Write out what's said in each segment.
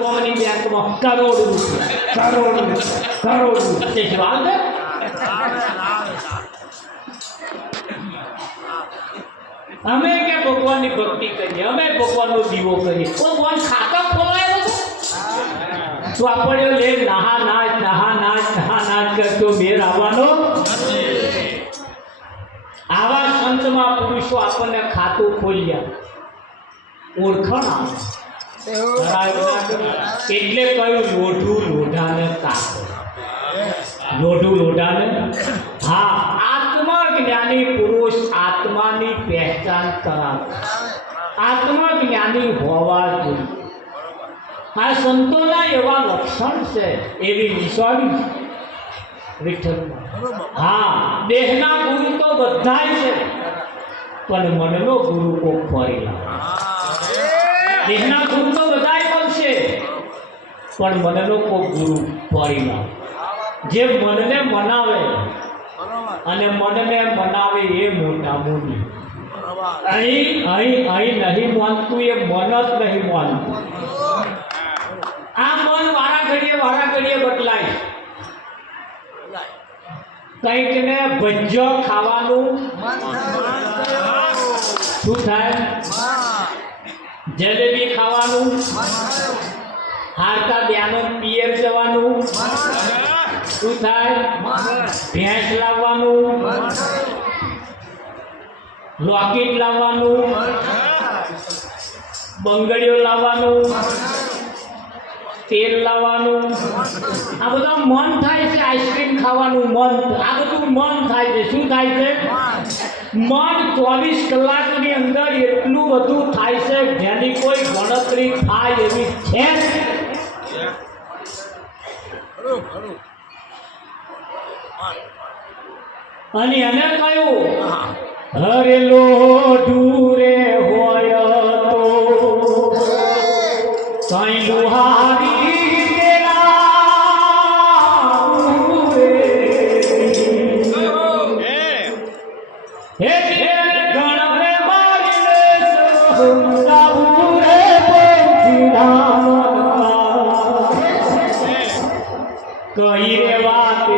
કોમની બેંકમાં કરોડ રૂપિયા તે જવાબ દે અમે કે ભગવાનની ભક્તિ કરીએ, અમે ભગવાનનો દીવો કરીએ, ભગવાન ખાતા ખોલાયો તો આપણે લે નહા નાચ કરતો મેર આવવાનો આવા સંતમાં પુરુષો આપણને ખાતું ખોલ્યા ઓળખાણ આવે એટલે કહ્યું લોઢું લોઢાને તાકો, લોઢું લોઢાને હા આત્મજ્ઞાની પુરુષ આત્માની પહેચાન કરાવે, આત્મજ્ઞાની હોવા જોઈએ. આ સંતોના એવા લક્ષણ છે, એવી નિશાની વિઠ્ઠલમાં. હા દેહના ગુરુ તો બધાય છે, પણ મનનો ગુરુ કોક ફરી લાવે. દેહના ગુરુ તો બધાય પણ છે, પણ મનનો કોક ગુરુ ફરી લાવે. જે મનને મનાવે અને મનને મનાવે એ મોટા મુનિ. અહીં નહીં માનતું, એ મન જ નહીં માનતું. આ મન વારા ઘડીએ બદલાય. કંઈક ને ભજ્જો ખાવાનું શું થાય? જલેબી ખાવાનું, હારતા ધ્યાનો પિયર જવાનું શું થાય? ભેંસ લાવવાનું, લોકેટ લાવવાનું, બંગડીઓ લાવવાનું, તેલ લાવવાનું, આ બધા મન થાય છે. આઈસ્ક્રીમ ખાવાનું મન, આ બધું મન થાય છે. શું થાય છે? મન 24 કલાકની અંદર એટલું બધું થાય છે જેની કોઈ ગણતરી થાય એવી છે. અને એને કહ્યું હરે લોઢું રે હોય તો કઈ લુહારી કઈ રે વાતે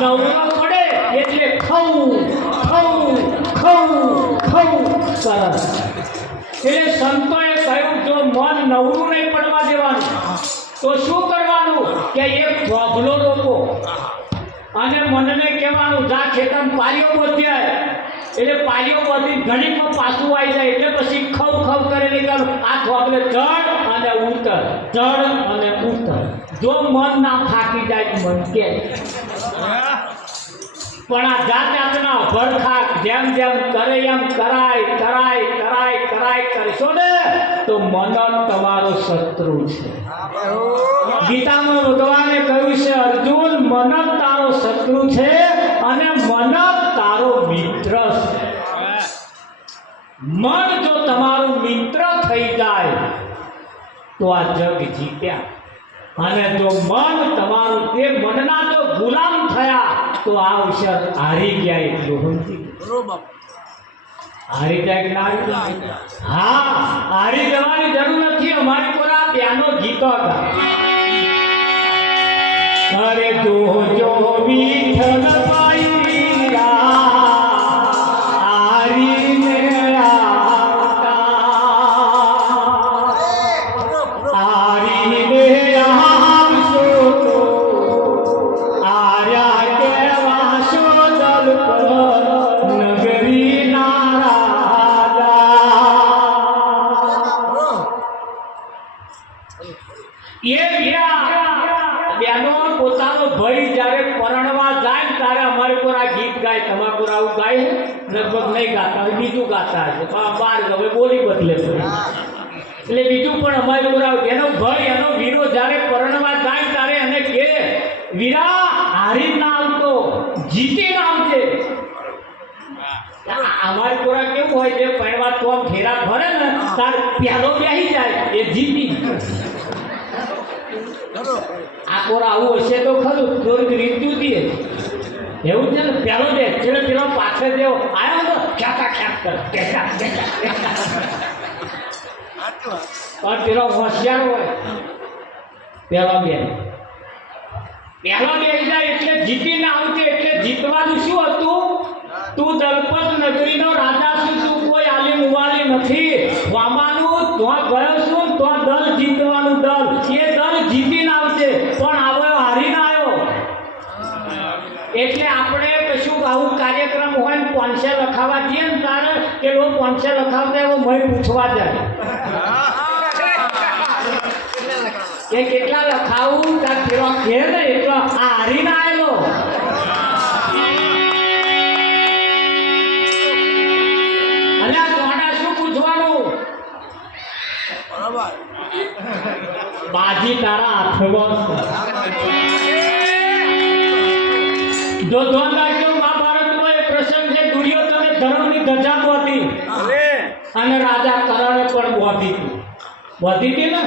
નવરો પડે એટલે ખવું સરસ. એટલે સંતોએ કહ્યું જો મન નવરું નહીં પડવા દેવાનું તો શું કરવાનું કે એક પ્રોબ્લો રોકો અને મનને કહેવાનું જા ખેતર પારીઓ બોધ્યા, એટલે પારીઓ બોધી ઘડીમાં પાછું આવી જાય. એટલે પછી ખવ કરે નીકળું આ થોગલે ચડ અને ઉતર, ચડ અને ઉતર. જો મન ના થાકી જાય મન કે પણ આ જાતના ભરખા જેમ કરે એમ કરાય કરશો ને તો મન તમારો શત્રુ છે. ગીતામાં ભગવાને કહ્યું છે અર્જુન મન તારો શત્રુ છે અને મન તારો મિત્ર છે. મન જો તમારું મિત્ર થઈ જાય તો આ જગ જીત્યા, અને જો મન તમારું તે મનના જો ગુલામ થયા તો આ અવસર હારી ગયા. એટલું સમજી હારી જાય કે ના? હા, હારી જવાની જરૂર નથી. અમારી પર આ બેનો જીતો હતા. અરે જો વિઠ્ઠલ પોતાનો ભાઈ જ્યારે પરણવા જાય ત્યારે અમારી પર આ ગીત ગાય. તમાકુ આવું ગાય લગભગ નહીં ગાતા, બીજું ગાતા હશે. બાર હવે બોલી બદલે એટલે બીજું પણ અમારી પર આવું. એનો ભાઈ એનો વીરો જ્યારે પરણવા જાય ત્યારે એને કે વીરા હારી ના આવતો, જીતી ના આવજે. અમારી કોરા કેવું હોય છે પરણવા તો ફેરા ભરે ને તાર પ્યાલો બેસી જાય એ જીતી. આ કોર આવું હશે તો ખરું, થોડીક રીત જુદી હશે. એવું છે ને, પેલો દે છેલ્લે પેલો પાછળ દેવો આવ્યો તો ખ્યાતા ખ્યાત કરે પણ પેલો હોશિયાર હોય. પેલો બે જાય એટલે જીતીને આવશે. એટલે જીતવાનું શું હતું? તું દલપત નગરીનો રાજા છું, તું કોઈ આલી મુવાલી નથી. વામાનું તો ગયો છું, તો દલ જીતવાનું દલ, એ દલ જીતીને આવશે. પણ આવ્યો હારીને આવ્યો. એટલે આપણે કશું આવું કાર્યક્રમ હોય ને પોનસે લખાવા જઈએ ને તારે કે લોકો પોનસે લખાવતા એવો મય પૂછવા જાય કે કેટલા લખાવું, તાર પેલો કે ને એટલો આ હારીને આવેલો. અને આ તોડા શું પૂછવાનું? બાજી તારા હાથમાં. જો ધોન રાખજો, મહાભારતમાં એ પ્રસંગ છે. દુર્યોધને ધર્મની ધજા બાંધી અને રાજા કરણે પણ બાંધી હતી ને.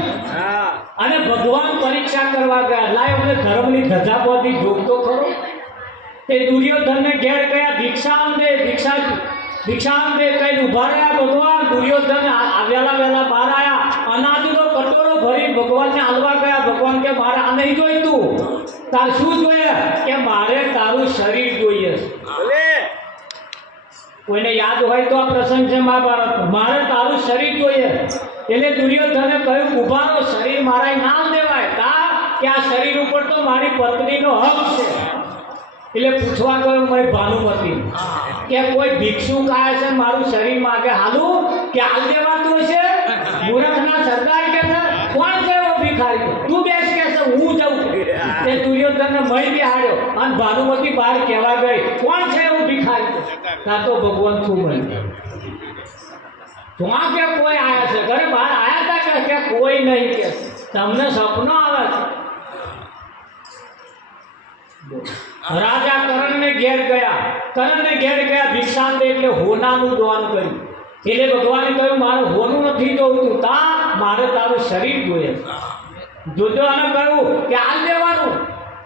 અને ભગવાન પરીક્ષા કરવા ગયા, લાય અમને ધર્મની ધજા બાંધી જોગ તો ખરો. તે દુર્યોધનને ઘેર ગયા, ભિક્ષામ દે કઈ ઉભા રહ્યા. ભગવાન દુર્યોધન વેલા બહાર આવ્યા, અનાજનો કટોરો ભરી ભગવાનને હાલવા ગયા. ભગવાન કે મારે આ નહીં જોઈતું, તાર શું જોઈએ? કે મારે તારું શરીર જોઈએ. કોઈને યાદ હોય તો આ પ્રસંગ છે મહાભારત. મારે તારું શરીર જોઈએ. એટલે દુર્યોધને કહ્યું ઉભારો, શરીર મારા નામ દેવાય કા કે આ શરીર ઉપર તો મારી પત્નીનો હક છે. એટલે પૂછવા ગયો મેં ભાનુમતી કે કોઈ ભિક્ષુક આવે છે મારું શરીર માગે હાલું કે હાલ દેવાતું હશે? મૂર્ખના સરદાર કે છે કોણ છે એવો ભિખારી? તું બેસ કે છે હું જાઉં. તે દુર્યોધનને મય બેહાડ્યો અને ભાનુમતી બહાર કહેવા ગઈ કોણ છે એવું ભિખારી? તા તો ભગવાન શું બન્યું? ત્યાં કે કોઈ આવ્યા છે ઘરે બહાર આવ્યા હતા કે કોઈ નહીં, કે તમને સપનો આવે છે. રાજા કરણને ઘેર ગયા ભિક્ષા દે એટલે હોનાનું દાન કર્યું. એટલે ભગવાને કહ્યું મારે હોનું નથી જોઈતું, તા મારે તારું શરીર જોઈએ. જોજો અને કહ્યું કે હાલ દેવાનું.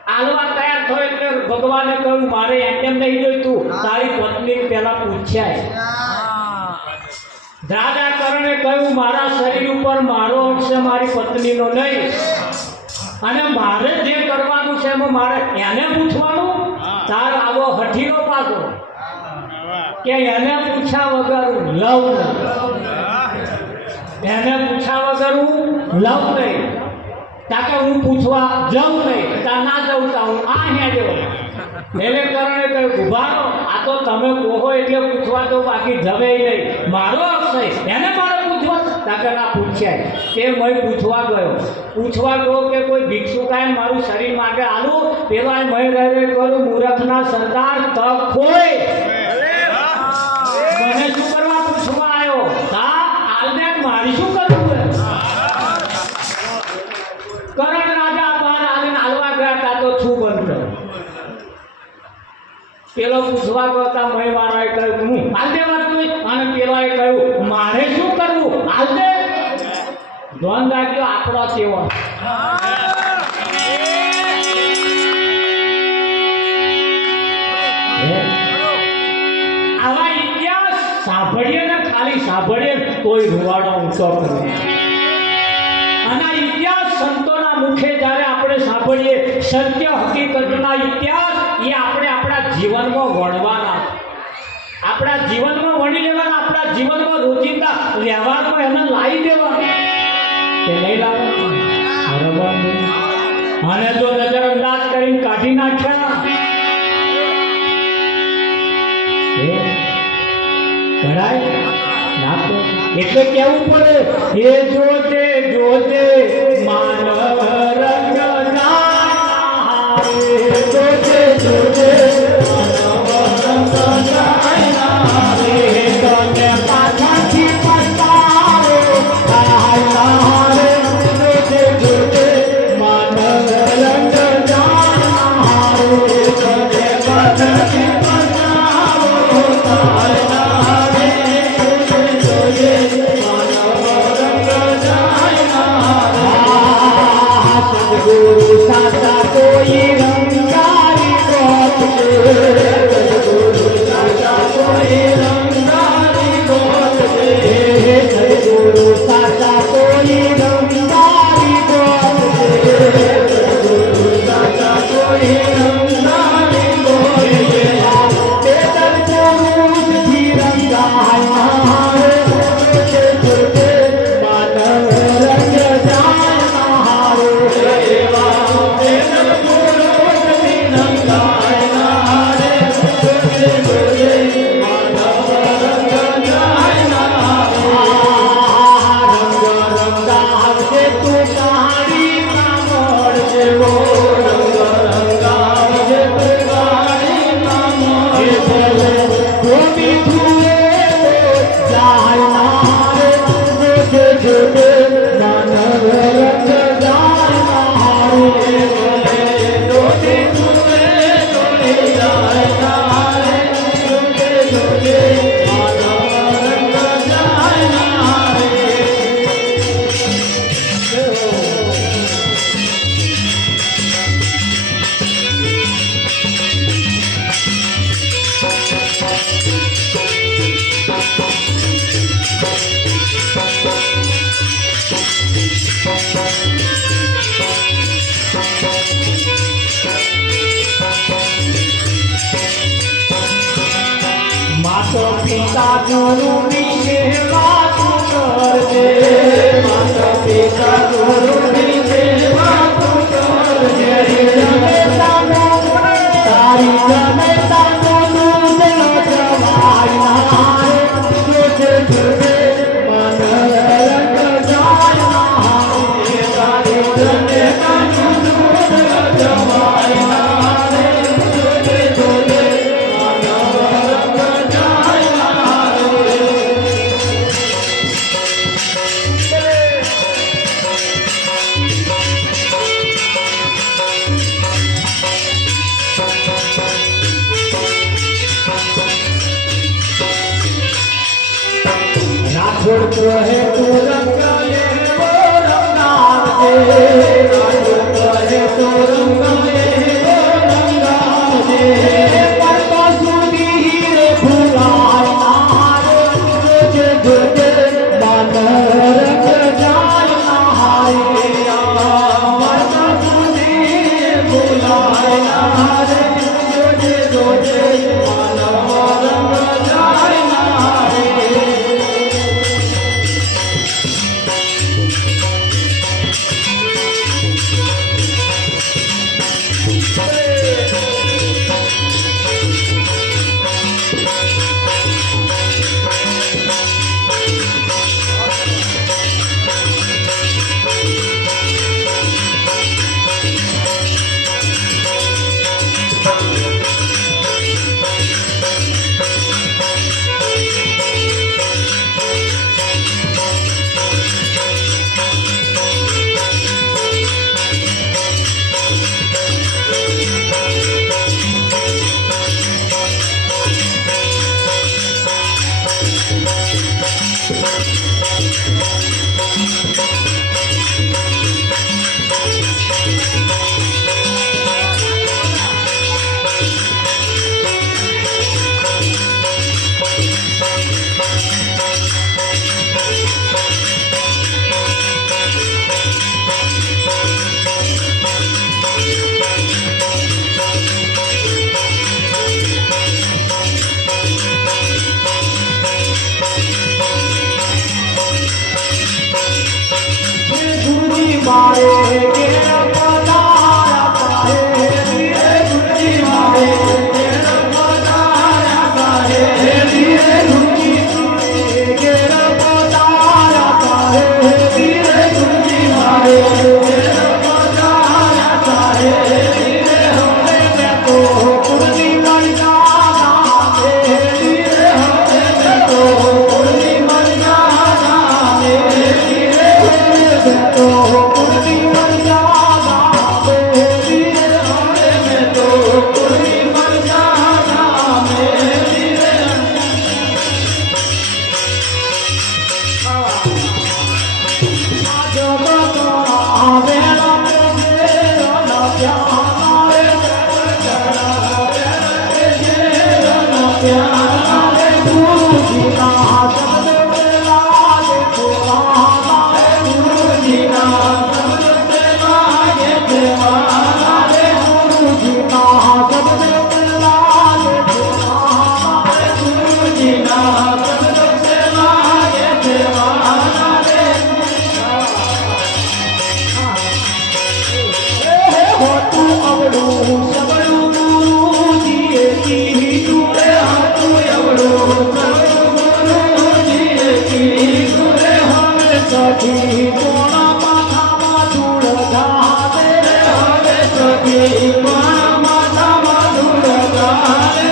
હાલવા તૈયાર થયો એટલે ભગવાને કહ્યું મારે એમ નહીં જોઈતું, તારી પત્ની પહેલા પૂછ્યા. રાજા કરણે કહ્યું મારા શરીર ઉપર મારો હક છે, મારી પત્નીનો નહીં. અને મારે જે કરવાનું છે એમાં મારે એને પૂછવાનું. તાર આવો હઠીનો પાછો કે એને પૂછ્યા વગર લવ નહીં, એને પૂછ્યા વગર હું લવ નહીં. તાકે હું પૂછવા જાઉં નહીં, તા ના જાઉં તા હું આ ન્યા દેવો. એને કારણે કહ્યું ઉભારો, આ તો તમે કહો એટલે પૂછવા તો બાકી જવે નહીં. મારો હક છે એને મારે પૂછવા. તાકે ના પૂછ્યા. તે મેં પૂછવા ગયો કે કોઈ ભિક્ષુક આય મારું શરીર માગે આલું. પેલા મેં રહે કરું મૂર્ખના સરદાર તક કોઈ મને શું કરવા પૂછવા આવ્યો? હા આલને મારી શું કરવું? કરણ રાજા બહાર આવીને હાલવા ગયા તા તો છું બંધ. પેલો પૂછવા ગયો તા મેં મારાએ કહ્યું હું હાલ દેવાતું. અને પેલાએ કહ્યું મારે શું કરવું? હાલ દે. ધ્યાન રાખજો આપણો કેવો. આવા ઇતિહાસ સાંભળીએ ને ખાલી સાંભળીએ કોઈ રૂવાડો ઊંચો કરે. અને આ ઇતિહાસ સંતોના મુખે જ્યારે આપણે સાંભળીએ સત્ય હકીકતના ઇતિહાસ એ આપણે આપણા જીવનમાં વણવાના, આપણા જીવનમાં વણી લેવાના, આપણા જીવનમાં રોજિંદા વ્યવહારમાં એને લાવી દેવાના કે નહીં લાવવાના. બરાબર. અને જો નજરઅંદાજ કરીને કાઢી નાખ્યા કરાય નાખો. એટલે કેવું પડે એ જોજે માનવ રંગ ના જોજે પાછાથી પસ્તાવો માનવ રંગ જાય સદગુરુ સાચા કોઈ રંગારી ગોત છે સદગુરુ સાચા કોઈ રંગારી ગોત છે સદગુરુ સાચા કોઈ રંગારી ગોત છે સદગુરુ સાચા કોઈ રંગારી ગોત છે તે પુરુષથી રંગાય પિતા ગુરુની સેવા તું કરજે માતા પિતા ગુરુની સેવા તું કરજે તારી જનતાનો દૂધ ન જવાય નારે જોજે જોજે મન રંગ જાય નારે તારી જનતાનો દૂધ ન જવાય નારે જોજે જોજે राजोड़ है तू रंगाले वो रंगाले राजोड़ है तू रंगाले वो रंगाले पर तो सुनी रे भुलाए नारे तुझे तुझे मन रंग जाए नहाए पर तो सुनी भुलाए नारे तुझे तुझे मन रंग जाए नहाए સખી કોણા માથામાં ધૂળ ધારે હવે સખી કોણા માથામાં ધૂળ ધારે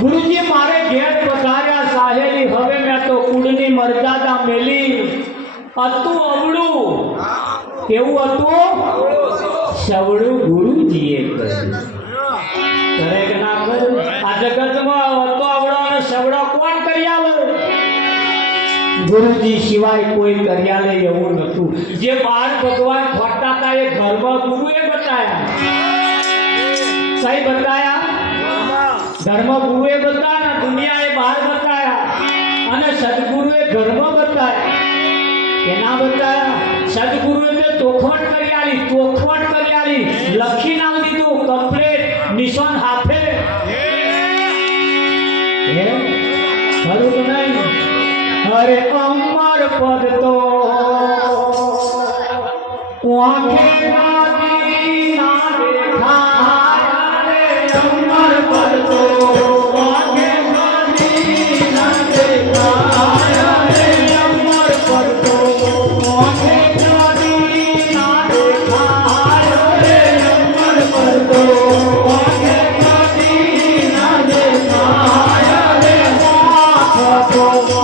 ગુરુજી મારે ઘેર પધાર્યા સાહેલી હવે મેં તો કુળની મર્યાદા મેલી હતું અવળું કેવું હતું સવળું ગુરુજીએ કર્યું કરે કે ના કર્યું આ જગતમાં હતો અવળો અને સવળો કોણ કરી આવે ગુરુજી સિવાય કોઈ કરી લે એવું નતું જે બાર ભગવાન ફરતા હતા એ ઘરમાં ગુરુએ બતાયા કઈ બતાયા ધર્મ ગુરુએ બતાયા દુનિયાએ બહાર બતાયા અને સદગુરુએ ધર્મ બતાયા કેના બતાયા સદગુરુએ તે તોખવટ કરી આલી લખી નામ દીધું કમ્પ્લીટ નિશાન હાથે હે ખરું કે નહીં અરે અમર પદ તો આંખે નાદી ના દેખાય રે અમર પદ તો આંખે નાદી ના દેખાય રે અમર પદ તો આંખે નાદી ના દેખાય રે અમર પદ તો આંખે નાદી ના દેખાય રે આંખ તો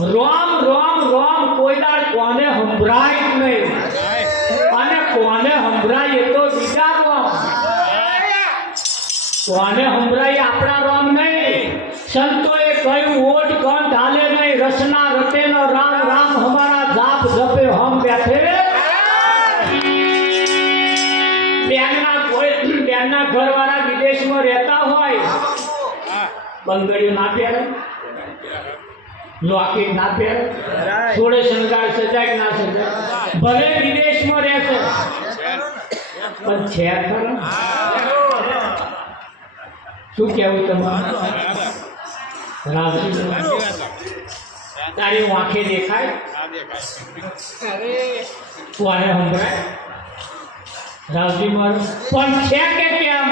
રોમ રોમ રોમ કોઈ દાડ કોને સંભળાય નહીં અને કોને સંભળાય એ તો બીજા રોમ કોને સંભળાય આપણા રોમ નહીં સંતોએ કહ્યું ઓટ કંઠ હાલે નહીં રસના રતે નો રામ રામ હમારા જાપ જપે હમ બેઠે બેનના ઘરવાળા વિદેશમાં રહેતા હોય બંગડીઓ ના પહેરે લોકેટ ના પહેરે થોડે શણગાર સજાય ના સજાય ભલે વિદેશમાં રહેશે પણ છે ખરું શું કેવું તમારું તારી આંખે દેખાય કોને સંભળાય રાવજી મારું પણ છે કે કેમ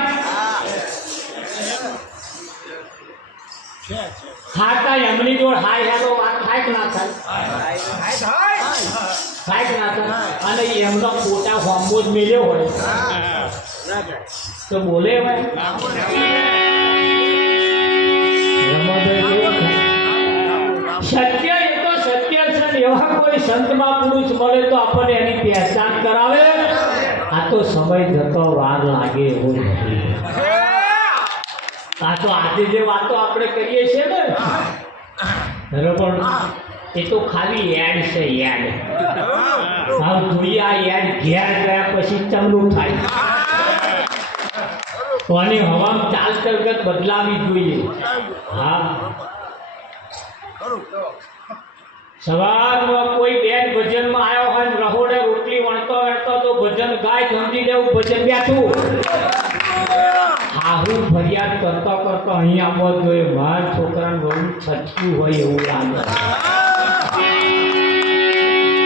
ખાતા એમની જોડ હાય હેલો વાત થાય કે ના થાય થાય કે ના થાય અને એમનો પોતા હોમો જ મેલ્યો હોય તો બોલે ભાઈ સત્ય એ તો સત્ય છે એવા કોઈ સંત મહાપુરુષ મળે તો આપણને એની પહેચાન કરાવે આ તો સમય જતો વાર લાગે એવો નથી આ તો આજે જે વાતો આપણે કરીએ છીએ ને બરોબર એ તો ખાલી એડ છે એડ હવે જોઈએ આ એડ ઘેર ગયા પછી ચમલું થાય કોની હવામાં ચાલ ચલકત બદલાવી જોઈએ હા સવારમાં કોઈ બેન ભજનમાં આવ્યો હોય રહોડે રોટલી વણતો વણતો તો ભજન ગાય સમજી લેવું ભજન બેઠું આવું ફરિયાદ કરતો કરતો અહીં આવવો જોઈએ મારા છોકરાને બહુ છચક્યું હોય એવું લાગે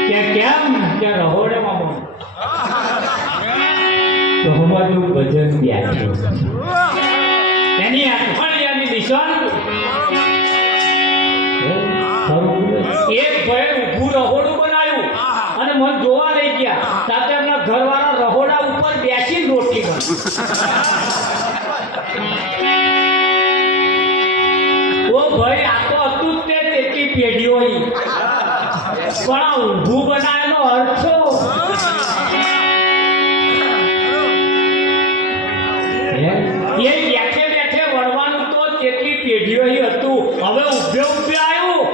કે કેમ કે રહોડેમાં તો હમારું ભજન બેઠું એની અઠવાડિયાની નિશાન એક ભાઈ ઊભું રહોડું બનાવ્યું અને મને જોવા લઈ ગયા સાથે એમના ઘરવાળા રહોડા ઉપર બેસી રોટલી બની ઓ ભાઈ આ તો હતું જ તે તેટલી પેઢીઓની પણ આ ઊભું બનાવેલો અર્થ શું એ બેઠે બેઠે વળવાનું તો તેટલી પેઢીઓ હતું હવે ઉભે ઉભે આવ્યું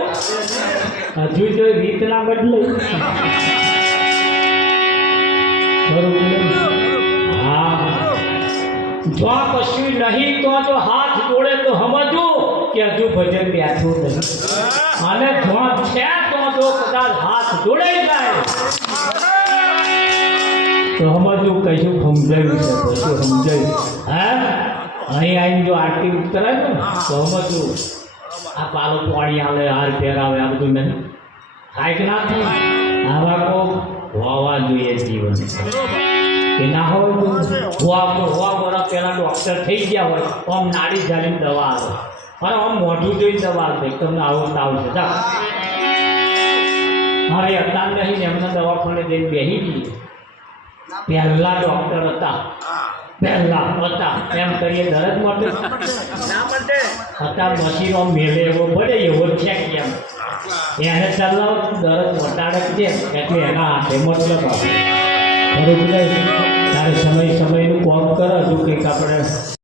હજુ જો રીત ના બદલે હા જો કશું નહીં તો હાથ જોડે તો સમજવું કે હજુ ભજન બેઠું નહીં અને જો છે તો કદાચ હાથ જોડાઈ જાય તો સમજવું કશું સમજાયું છે પછી સમજાયું હા અહીં આવીને જો આરતી ઉતરાય ને તો સમજવું આ પાલો પાણી આવે હાર પહેરાવે આ બધું નહીં થાય કે ના થાય આવા કો હોવા જોઈએ જીવન કે ના હોય તો હોવા વર્ષ પહેલાં ડૉક્ટર થઈ ગયા હોય તો આમ નાડી ઝાલીને દવા આવે અને આમ મોઢું જોઈને દવા આવે તમને આવું તાવ છે જા મારે અત્યારે નહીં એમને દવાખાને જઈને બેસી ગઈ પહેલા ડૉક્ટર હતા પહેલા હતા એમ કરીએ દરદ માટે અત્યારે મશીનો મેલે એવો પડે એવો છે કેમ એને ચલાવ દરદ વટાડે છે એટલે એના હાથે મતલબ આવે તારે સમયનું કોમ કરો જો કંઈક આપણે